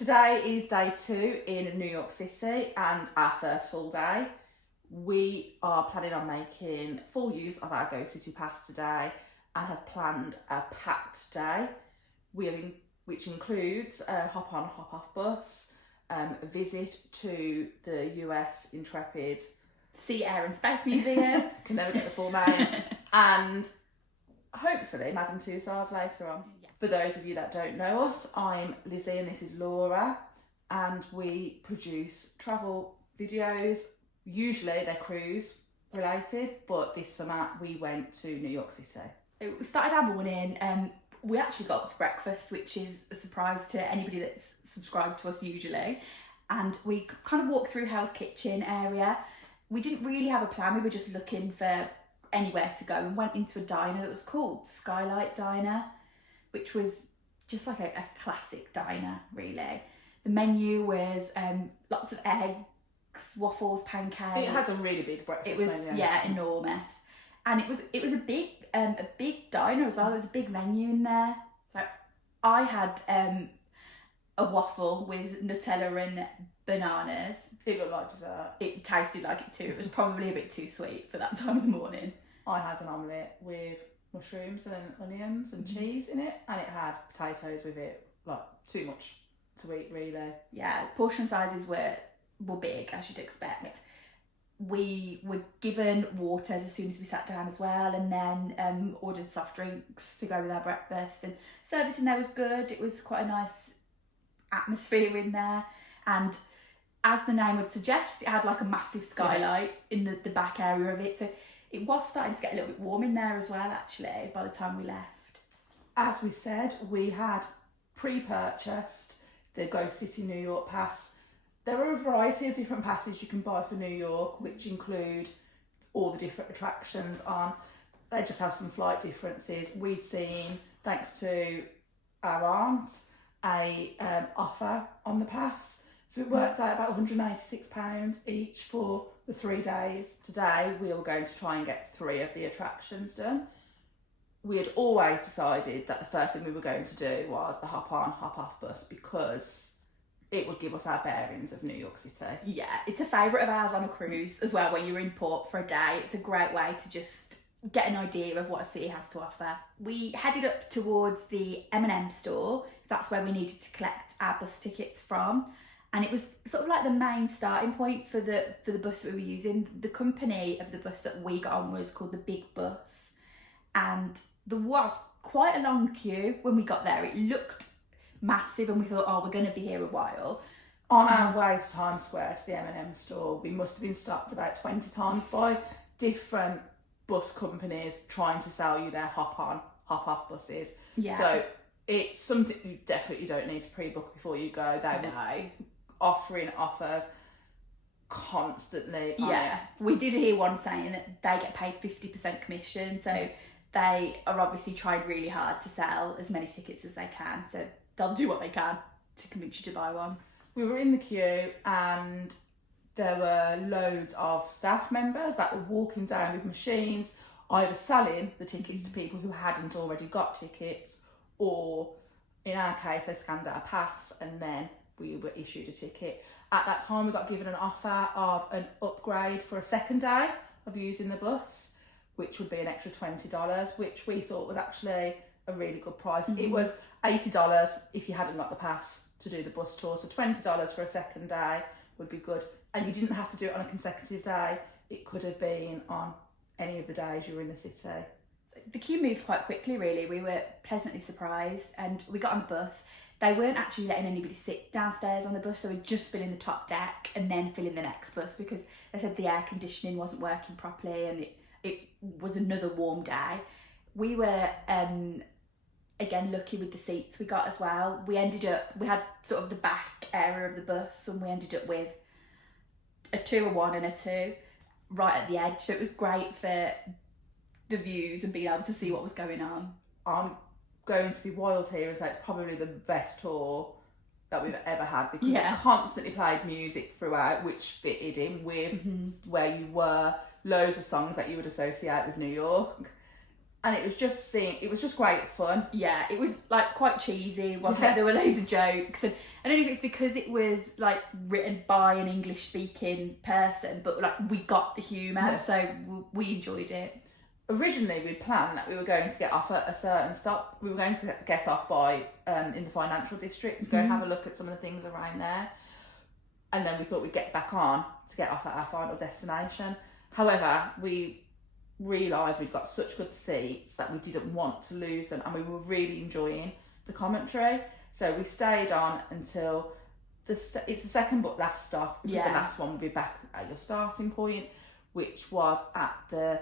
Today is day 2 in New York City and our first full day. We are planning on making full use of our Go City Pass today and have planned a packed day, which includes a hop-on, hop-off bus, a visit to the US Intrepid Sea, Air and Space Museum. Can never get the full name. And hopefully Madame Tussaud later on. Yeah. For those of you that don't know us, I'm Lizzie and this is Laura, and we produce travel videos. Usually they're cruise related, but this summer we went to New York City. We started our morning, we actually got up for breakfast, which is a surprise to anybody that's subscribed to us usually. And we kind of walked through Hell's Kitchen area. We didn't really have a plan, we were just looking for anywhere to go and went into a diner that was called Skylight Diner, which was just like a classic diner, really. The menu was lots of eggs, waffles, pancakes. It had a really big breakfast menu. Yeah, enormous. And it was a big diner as well. There was a big menu in there. So I had a waffle with Nutella and bananas. It looked like dessert. It tasted like it too. It was probably a bit too sweet for that time of the morning. I had an omelette with mushrooms and onions and cheese in it, and it had potatoes with it. Like, too much to eat, really. Yeah, portion sizes were big, as you'd expect. We were given waters as soon as we sat down as well, and then ordered soft drinks to go with our breakfast. And service in there was good. It was quite a nice atmosphere in there, and as the name would suggest, it had like a massive skylight in the back area of it, so it was starting to get a little bit warm in there as well, actually, by the time we left. As we said, we had pre-purchased the Go City New York pass. There are a variety of different passes you can buy for New York, which include all the different attractions on. They just have some slight differences. We'd seen, thanks to our aunt, a offer on the pass. So it worked out about £196 each for the 3 days. Today we were going to try and get 3 of the attractions done. We had always decided that the first thing we were going to do was the hop-on, hop-off bus, because it would give us our bearings of New York City. Yeah, it's a favourite of ours on a cruise as well. When you're in port for a day, it's a great way to just get an idea of what a city has to offer. We headed up towards the M&M store, because that's where we needed to collect our bus tickets from. And it was sort of like the main starting point for the bus that we were using. The company of the bus that we got on was called the Big Bus. And there was quite a long queue when we got there. It looked massive and we thought, oh, we're going to be here a while. On our way to Times Square to the M&M store, we must have been stopped about 20 times by different bus companies trying to sell you their hop-on, hop-off buses. Yeah. So it's something you definitely don't need to pre-book before you go. They're offering offers constantly. Yeah, we did hear one saying that they get paid 50% commission, so they are obviously trying really hard to sell as many tickets as they can, so they'll do what they can to convince you to buy one. We were in the queue and there were loads of staff members that were walking down with machines, either selling the tickets to people who hadn't already got tickets, or in our case they scanned our pass and then we were issued a ticket. At that time we got given an offer of an upgrade for a second day of using the bus, which would be an extra $20, which we thought was actually a really good price. It was $80 if you hadn't got the pass to do the bus tour, so $20 for a second day would be good. And you didn't have to do it on a consecutive day. It could have been on any of the days you were in the city. The queue moved quite quickly, really. We were pleasantly surprised, and we got on the bus. They weren't actually letting anybody sit downstairs on the bus, so we'd just fill in the top deck and then fill in the next bus, because they said the air conditioning wasn't working properly and it was another warm day. We were again lucky with the seats we got as well. We had sort of the back area of the bus, and we ended up with a 2, a 1 and a 2 right at the edge, so it was great for the views and being able to see what was going on. I'm going to be wild here and say it's probably the best tour that we've ever had, because it constantly played music throughout which fitted in with where you were, loads of songs that you would associate with New York, and it was just great fun. Yeah, it was like quite cheesy, wasn't it? There were loads of jokes, and I don't know if it's because it was like written by an English speaking person, but like we got the humour, so we enjoyed it. Originally, we planned that we were going to get off at a certain stop. We were going to get off by in the financial district to go have a look at some of the things around there. And then we thought we'd get back on to get off at our final destination. However, we realised we'd got such good seats that we didn't want to lose them, and we were really enjoying the commentary. So we stayed on until it's the second but last stop, because the last one will be back at your starting point, which was at the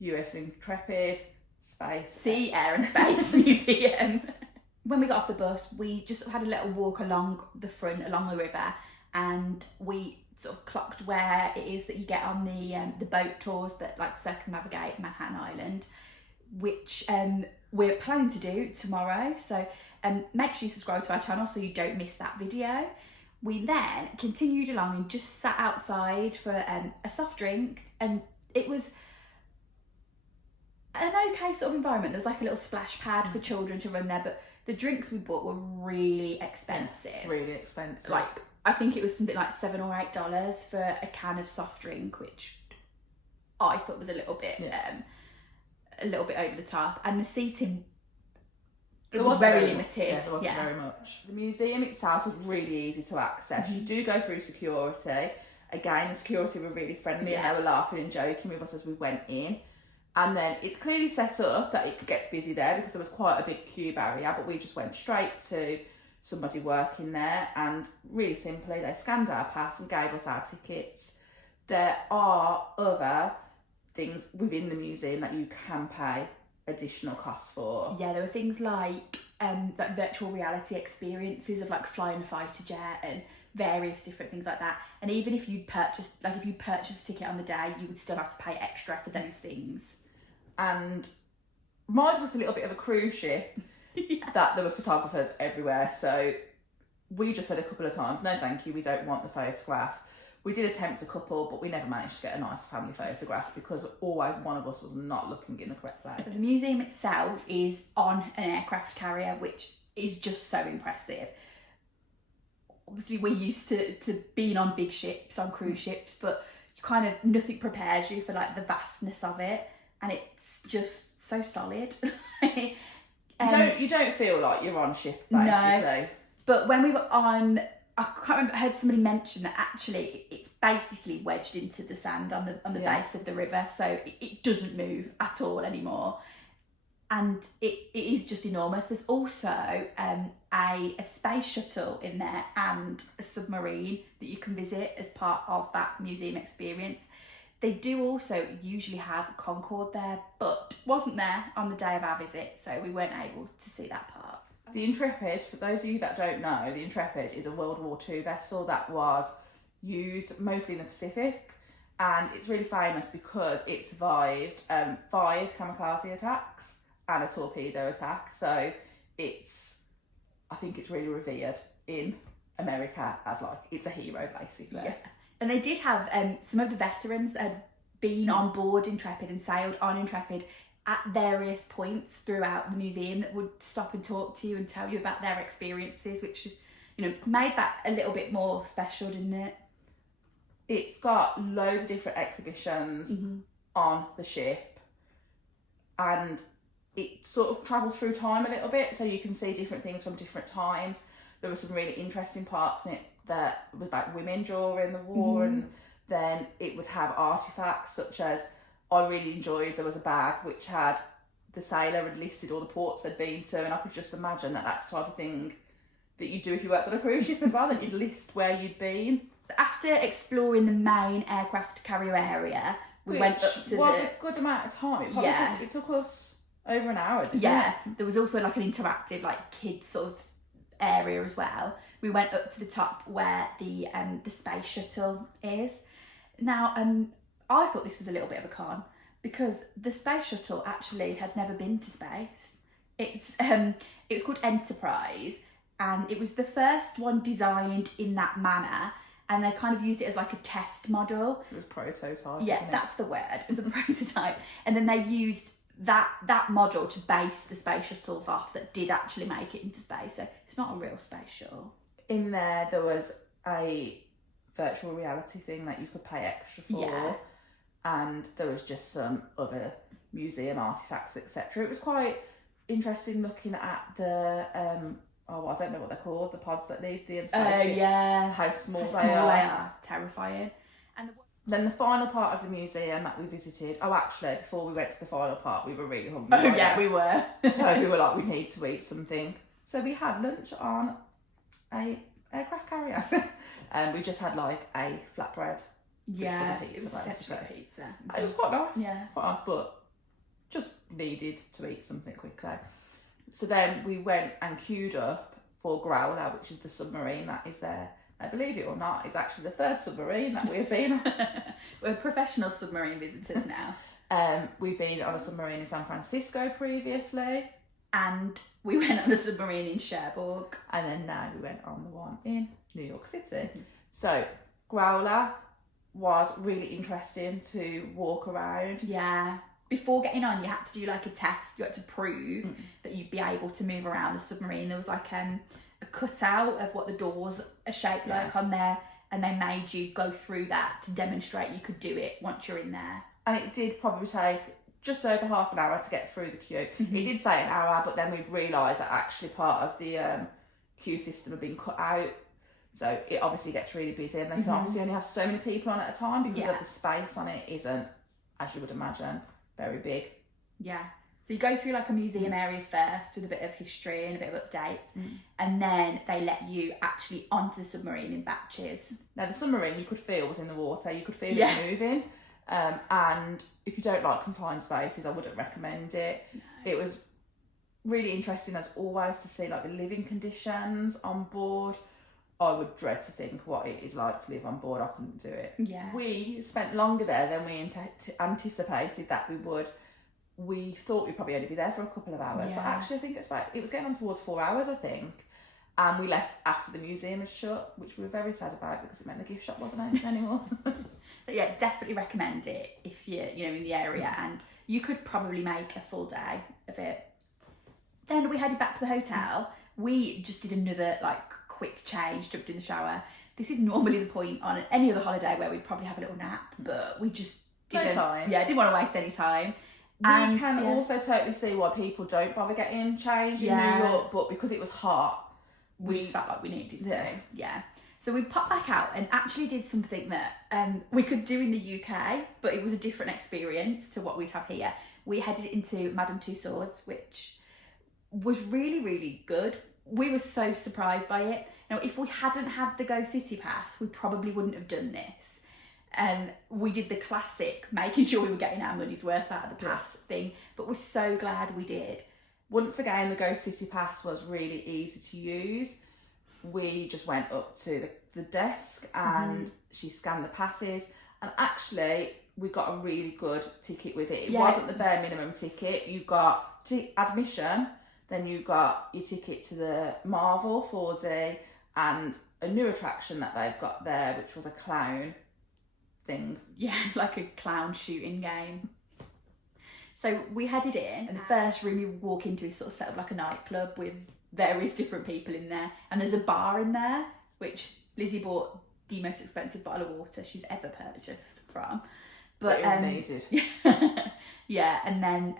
US Intrepid Sea, Air and Space Museum. When we got off the bus, we just had a little walk along the front, along the river, and we sort of clocked where it is that you get on the boat tours that like circumnavigate Manhattan Island, which we're planning to do tomorrow. So make sure you subscribe to our channel so you don't miss that video. We then continued along and just sat outside for a soft drink, and it was an okay sort of environment. There was like a little splash pad for children to run there, but the drinks we bought were really expensive. Really expensive. Like, I think it was something like $7 or $8 for a can of soft drink, which I thought was a little bit over the top. And the seating was very limited. Yes, it wasn't very much. The museum itself was really easy to access. You do go through security. Again, the security were really friendly and they were laughing and joking with us as we went in. And then it's clearly set up that it gets busy there because there was quite a big queue barrier, but we just went straight to somebody working there, and really simply they scanned our pass and gave us our tickets. There are other things within the museum that you can pay additional costs for. Yeah, there were things like virtual reality experiences of like flying a fighter jet and various different things like that. And even if you purchased a ticket on the day, you would still have to pay extra for those things. And mine's was a little bit of a cruise ship. That there were photographers everywhere, so we just said a couple of times, no thank you, we don't want the photograph. We did attempt a couple, but we never managed to get a nice family photograph because always one of us was not looking in the correct place. The museum itself is on an aircraft carrier, which is just so impressive. Obviously we're used to being on big ships, on cruise ships, but you kind of, nothing prepares you for like the vastness of it, and it's just so solid. You don't feel like you're on ship, basically. No, but when we were on, I can't remember, I heard somebody mention that actually it's basically wedged into the sand on the base of the river, so it doesn't move at all anymore. And it is just enormous. There's also a space shuttle in there and a submarine that you can visit as part of that museum experience. They do also usually have Concorde there, but wasn't there on the day of our visit, so we weren't able to see that part. The Intrepid, for those of you that don't know, the Intrepid is a World War II vessel that was used mostly in the Pacific, and it's really famous because it survived 5 kamikaze attacks and a torpedo attack, so I think it's really revered in America as like, it's a hero basically. Yeah. And they did have some of the veterans that had been on board Intrepid and sailed on Intrepid at various points throughout the museum that would stop and talk to you and tell you about their experiences, which, you know, made that a little bit more special, didn't it? It's got loads of different exhibitions on the ship, and it sort of travels through time a little bit, so you can see different things from different times. There were some really interesting parts in it that was about women during the war, and then it would have artifacts such as, I really enjoyed, there was a bag which had, the sailor had listed all the ports they'd been to, and I could just imagine that that's the type of thing that you'd do if you worked on a cruise ship as well, that you'd list where you'd been. After exploring the main aircraft carrier area, we went up to was a good amount of time. It took us over an hour, didn't it? There was also like an interactive like kids sort of area as well. We went up to the top where the space shuttle is. Now, I thought this was a little bit of a con because the space shuttle actually had never been to space. It was called Enterprise, and it was the first one designed in that manner, and they kind of used it as like a test model. It was prototype. Yeah, that's the word. It was a prototype, and then they used that model to base the space shuttles off that did actually make it into space. So it's not a real space shuttle. In there was a virtual reality thing that you could pay extra for. Yeah. And there was just some other museum artifacts, etc. It was quite interesting looking at the I don't know what they're called, the pods that leave the spaceships. Yeah. How small How they small are. they are. Terrifying. And Then the final part of the museum that we visited. Oh, actually, before we went to the final part, we were really hungry. oh yeah, we were. So we were like, we need to eat something. So we had lunch on a aircraft carrier. We just had like a flatbread. Yeah, Which was a pizza, it was basically. essentially a pizza. It was quite nice. Yeah. Quite nice, but just needed to eat something quickly. So then we went and queued up for Growler, which is the submarine that is there. I believe it or not, it's actually the third submarine that we've been on. We're professional submarine visitors now. We've been on a submarine in San Francisco previously. And we went on a submarine in Cherbourg. And then now we went on the one in New York City. So Growler was really interesting to walk around. Yeah. Before getting on, you had to do like a test. You had to prove that you'd be able to move around the submarine. There was like a cutout of what the doors are shaped like on there, and they made you go through that to demonstrate you could do it once you're in there. And it did probably take just over half an hour to get through the queue. It did say an hour, but then we realised that actually part of the queue system had been cut out. So it obviously gets really busy, and they can obviously only have so many people on at a time because of the space on it isn't, as you would imagine, very big. Yeah. So you go through like a museum area first with a bit of history and a bit of updates, and then they let you actually onto the submarine in batches. Now the submarine you could feel was in the water, you could feel it moving. And if you don't like confined spaces, I wouldn't recommend it. No. It was really interesting as always to see like the living conditions on board. I would dread to think what it is like to live on board. I couldn't do it. Yeah. We spent longer there than we anticipated that we would. We thought we'd probably only be there for a couple of hours, but actually I think it was getting on towards 4 hours, I think. And we left after the museum had shut, which we were very sad about because it meant the gift shop wasn't open anymore. But yeah, definitely recommend it if you're in the area, and you could probably make a full day of it. Then we headed back to the hotel. We just did another like quick change, jumped in the shower. This is normally the point on any other holiday where we'd probably have a little nap, but we just didn't. Didn't want to waste any time. We can also totally see why people don't bother getting changed in New York, but because it was hot, we just felt like we needed to. Yeah. So we popped back out and actually did something that we could do in the UK, but it was a different experience to what we'd have here. We headed into Madame Tussauds, which was really, really good. We were so surprised by it. Now, if we hadn't had the Go City Pass, we probably wouldn't have done this. We did the classic, making sure we were getting our money's worth out of the pass thing, but we're so glad we did. Once again, the Go City Pass was really easy to use. We just went up to the desk and she scanned the passes, and actually we got a really good ticket with it. It wasn't the bare minimum ticket. You got admission, then you got your ticket to the Marvel 4D and a new attraction that they've got there, which was a clown thing. Yeah, like a clown shooting game. So we headed in, and the first room you walk into is sort of set up like a nightclub with various different people in there, and there's a bar in there, which Lizzie bought the most expensive bottle of water she's ever purchased from. But it was needed. Yeah, and then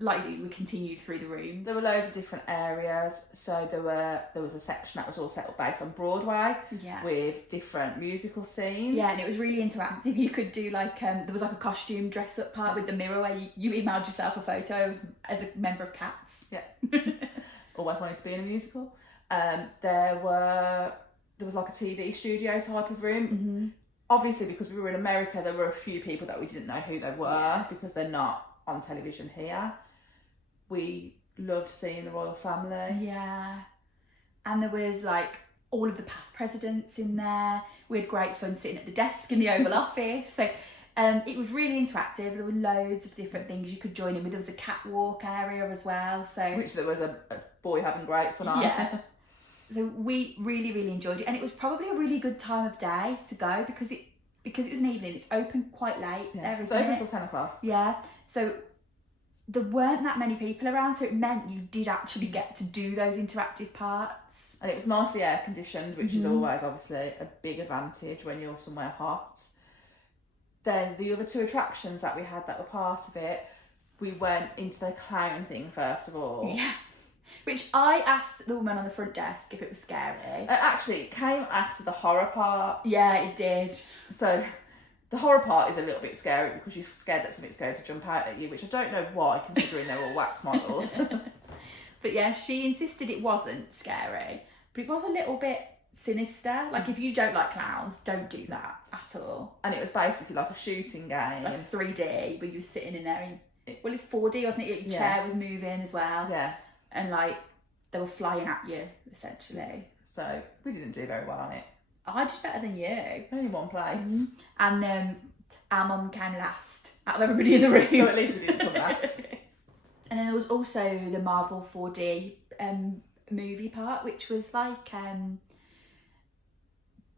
like we continued through the rooms. There were loads of different areas. So there was a section that was all set up based on Broadway, with different musical scenes. Yeah, and it was really interactive. You could do like there was like a costume dress up part with the mirror where you emailed yourself a photo as a member of Cats. Yeah, always wanted to be in a musical. There was like a TV studio type of room. Obviously, because we were in America, there were a few people that we didn't know who they were because they're not on television here. We loved seeing the royal family. Yeah. And there was like all of the past presidents in there. We had great fun sitting at the desk in the Oval Office. So it was really interactive. There were loads of different things you could join in with. There was a catwalk area as well. Which there was a boy having great fun on. Yeah. So we really, really enjoyed it. And it was probably a really good time of day to go because it was an evening. It's open quite late. Yeah. It's open until 10 o'clock. Yeah. So there weren't that many people around, so it meant you did actually get to do those interactive parts. And it was nicely air conditioned, which is always obviously a big advantage when you're somewhere hot. Then the other two attractions that we had that were part of it, we went into the clown thing first of all. Yeah. Which I asked the woman on the front desk if it was scary. Actually, it came after the horror part. Yeah, it did. So the horror part is a little bit scary because you're scared that something's going to jump out at you, which I don't know why, considering they're all wax models. But yeah, she insisted it wasn't scary, but it was a little bit sinister. Like, if you don't like clowns, don't do that at all. And it was basically like a shooting game. Like 3D, where you were sitting in there and, well, it's 4D, wasn't it? Your chair was moving as well. Yeah. And like, they were flying at you, essentially. So we didn't do very well on it. I did better than you. Only one place. And our mum came last out of everybody in the room. So at least we didn't come last. And then there was also the Marvel 4D movie part, which was like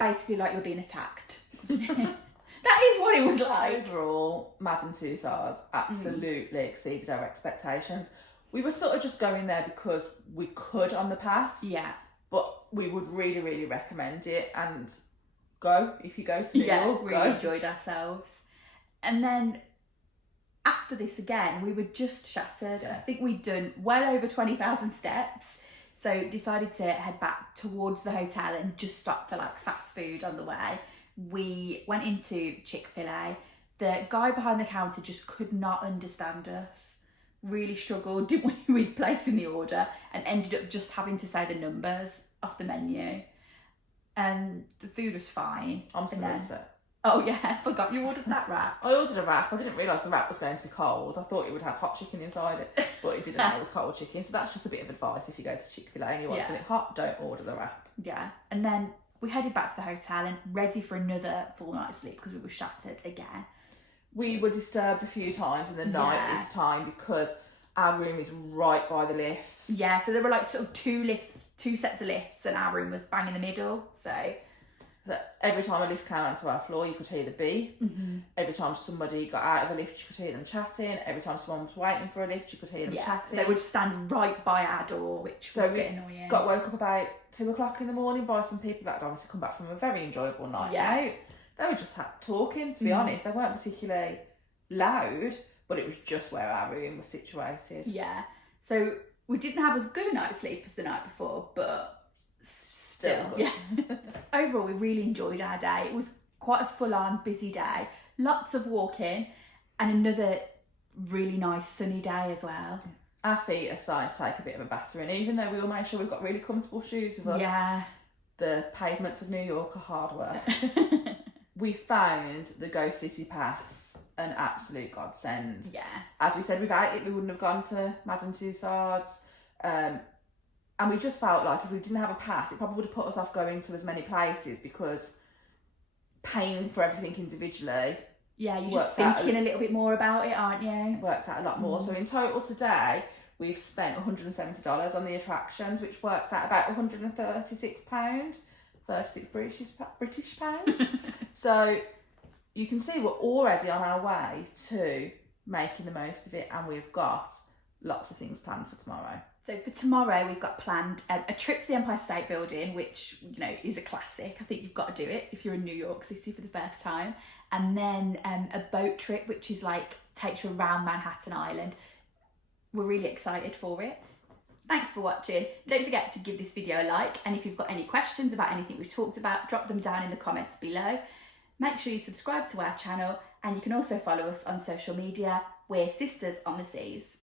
basically like you're being attacked. That is what it was like. Overall, Madame Tussaud absolutely exceeded our expectations. We were sort of just going there because we could on the pass. Yeah. But we would really, really recommend it, and go if you go to New York. Really enjoyed ourselves. And then after this again, we were just shattered. I think we'd done well over 20,000 steps. So decided to head back towards the hotel and just stop for like fast food on the way. We went into Chick-fil-A. The guy behind the counter just could not understand us. Really struggled, didn't we, with placing the order, and ended up just having to say the numbers off the menu. And the food was fine. I'm still upset. Oh yeah, I forgot you ordered that wrap. I ordered a wrap. I didn't realise the wrap was going to be cold. I thought it would have hot chicken inside it, but it didn't. It was cold chicken. So that's just a bit of advice if you go to Chick-fil-A and you want something hot, don't order the wrap. Yeah. And then we headed back to the hotel and ready for another full night's sleep because we were shattered again. We were disturbed a few times in the night this time because our room is right by the lifts. Yeah, so there were like sort of two sets of lifts, and our room was bang in the middle. So that every time a lift came onto our floor, you could hear the beep. Every time somebody got out of a lift, you could hear them chatting. Every time someone was waiting for a lift, you could hear them chatting. They would stand right by our door, which was a bit annoying. Got woke up about 2:00 in the morning by some people that had obviously come back from a very enjoyable night out. They were just talking, to be honest. They weren't particularly loud, but it was just where our room was situated. Yeah. So we didn't have as good a night's sleep as the night before, but still good. Yeah. Overall, we really enjoyed our day. It was quite a full-on busy day. Lots of walking and another really nice sunny day as well. Our feet are starting to take a bit of a battering, even though we all made sure we've got really comfortable shoes with us. Yeah. The pavements of New York are hard work. We found the Go City Pass an absolute godsend. Yeah. As we said, without it, we wouldn't have gone to Madame Tussauds. And we just felt like if we didn't have a pass, it probably would have put us off going to as many places because paying for everything individually. Yeah, you're just thinking a little bit more about it, aren't you? Works out a lot more. So in total today, we've spent $170 on the attractions, which works out about £136. 36 British pounds. So you can see we're already on our way to making the most of it, and we've got lots of things planned for tomorrow. So for tomorrow, we've got planned a trip to the Empire State Building, which, you know, is a classic. I think you've got to do it if you're in New York City for the first time. And then a boat trip, which is like takes you around Manhattan Island. We're really excited for it. Thanks for watching. Don't forget to give this video a like, and if you've got any questions about anything we've talked about, drop them down in the comments below. Make sure you subscribe to our channel, and you can also follow us on social media. We're Sisters on the Seas.